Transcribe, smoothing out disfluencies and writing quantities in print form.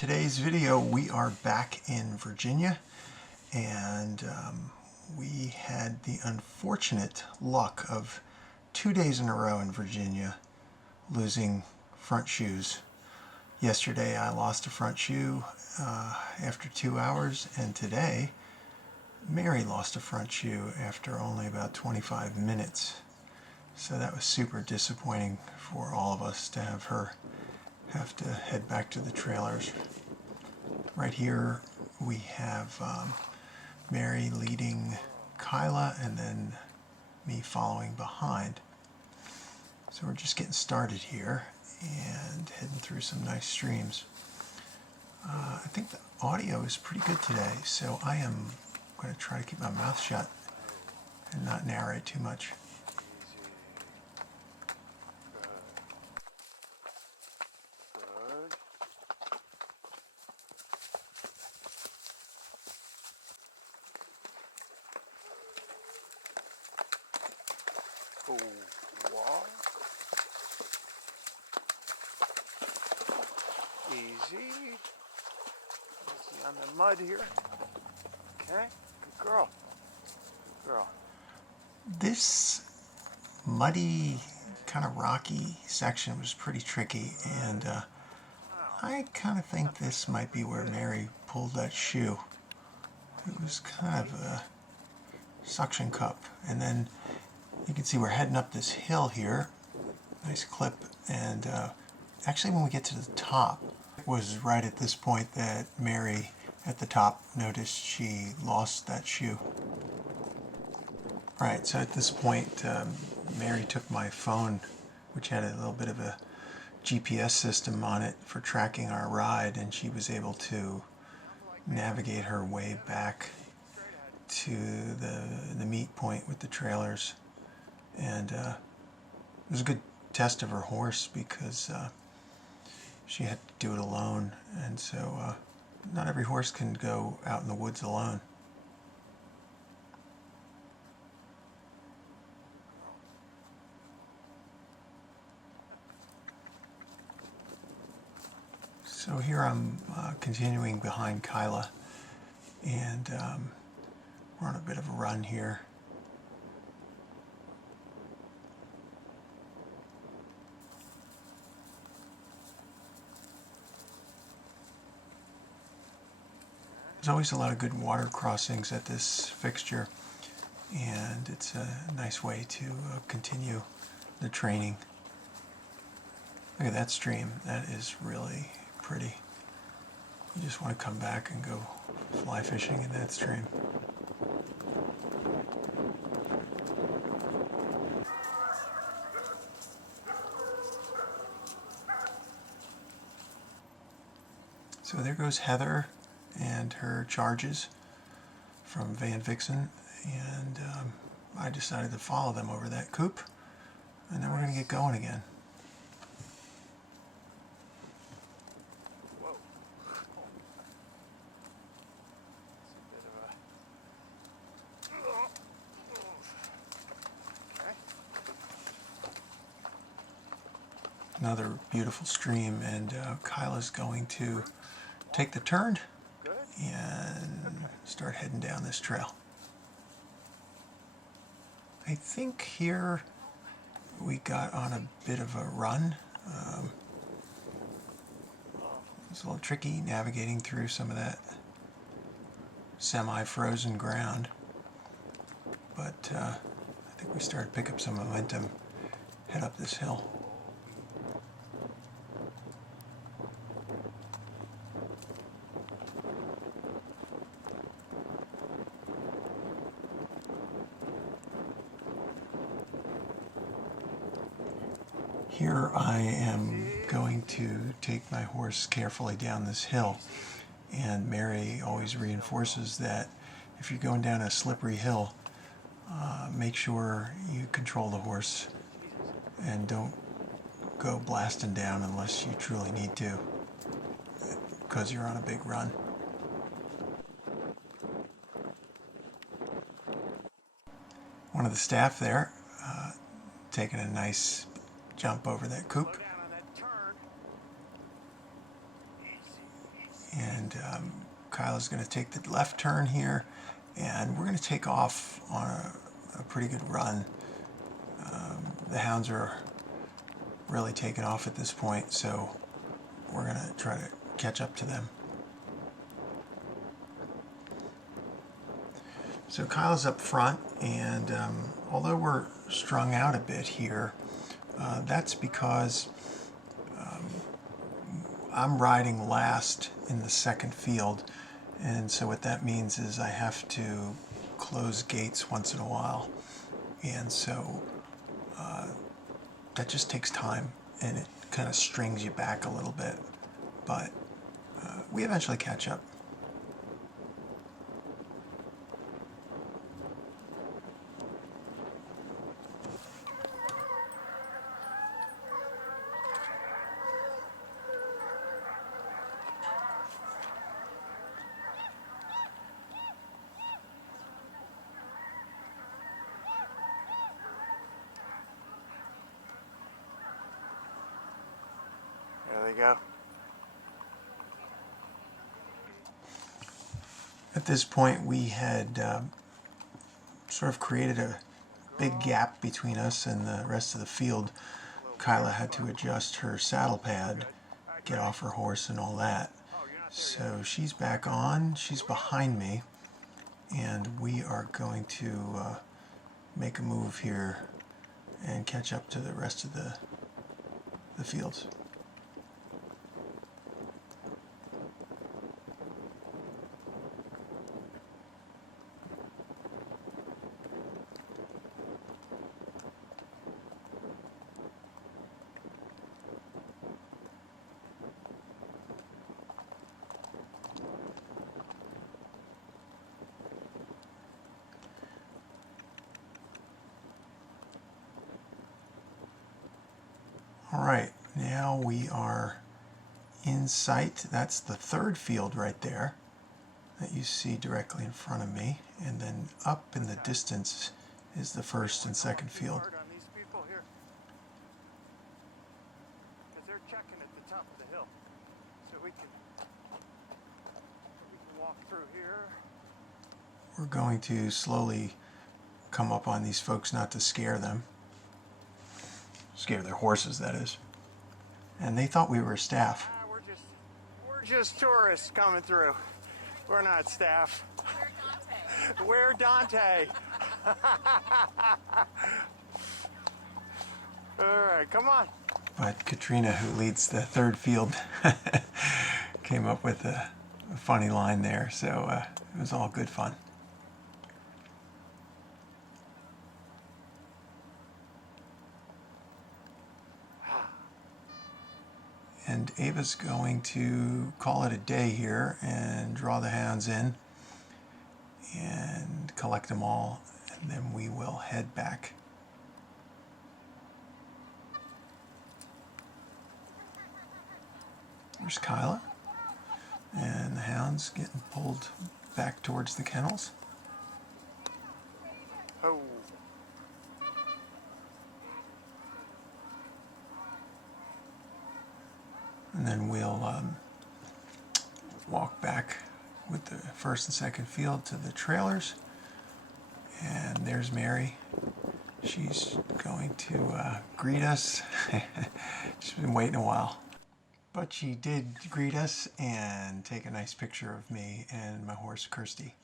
Today's video, we are back in Virginia, and we had the unfortunate luck of 2 days in a row in Virginia losing front shoes. Yesterday I lost a front shoe after 2 hours, and today Mary lost a front shoe after only about 25 minutes. So that was super disappointing for all of us to have her have to head back to the trailers. Right here we have Mary leading Kyla and then me following behind. So we're just getting started here and heading through some nice streams. I think the audio is pretty good today, so I am going to try to keep my mouth shut and not narrate too much. Walk. Easy. Easy on the mud here. Okay, good girl. Good girl. This muddy, kind of rocky section was pretty tricky, and I kind of think this might be where Mary pulled that shoe. It was kind of a suction cup, and then you can see we're heading up this hill here. Nice clip, and actually when we get to the top, it was right at this point that Mary at the top noticed she lost that shoe. Right, so at this point Mary took my phone, which had a little bit of a GPS system on it for tracking our ride, and she was able to navigate her way back to the meet point with the trailers. And it was a good test of her horse because she had to do it alone, and so not every horse can go out in the woods alone. So here I'm continuing behind Kyla, and we're on a bit of a run here. There's always a lot of good water crossings at this fixture, and it's a nice way to continue the training. Look at that stream. That is really pretty. You just want to come back and go fly fishing in that stream. So there goes Heather and her charges from Van Vixen, and I decided to follow them over that coop, and then we're going to get going again. Whoa. Okay. Another beautiful stream, and Kyla's going to take the turn and start heading down this trail. I think here we got on a bit of a run. It's a little tricky navigating through some of that semi-frozen ground, but I think we started to pick up some momentum, head up this hill. Here I am going to take my horse carefully down this hill, and Mary always reinforces that if you're going down a slippery hill, make sure you control the horse and don't go blasting down unless you truly need to, because you're on a big run. One of the staff there taking a nice jump over that coop. And Kyla's going to take the left turn here, and we're going to take off on a pretty good run. The hounds are really taking off at this point, so we're going to try to catch up to them. So Kyla's up front, and although we're strung out a bit here, that's because I'm riding last in the second field, and so what that means is I have to close gates once in a while, and so that just takes time, and it kind of strings you back a little bit, but we eventually catch up. There they go. At this point, we had sort of created a big gap between us and the rest of the field. Kyla had to adjust her saddle pad, get off her horse and all that. So she's back on, she's behind me, and we are going to make a move here and catch up to the rest of the fields. All right, now we are in sight. That's the third field right there that you see directly in front of me. And then up in the distance is the first and second field. On these people here, because they're checking at the top of the hill, so we can walk through here. We're going to slowly come up on these folks, not to scare them. Scare their horses, that is. And they thought we were staff. We're just tourists coming through. We're not staff. We're Dante. All right, come on. But Katrina, who leads the third field, came up with a funny line there, so it was all good fun. And Ava's going to call it a day here and draw the hounds in and collect them all, and then we will head back. There's Kyla, and the hounds getting pulled back towards the kennels. Oh. And then we'll walk back with the first and second field to the trailers. And there's Mary. She's going to greet us. She's been waiting a while. But she did greet us and take a nice picture of me and my horse, Kirsty.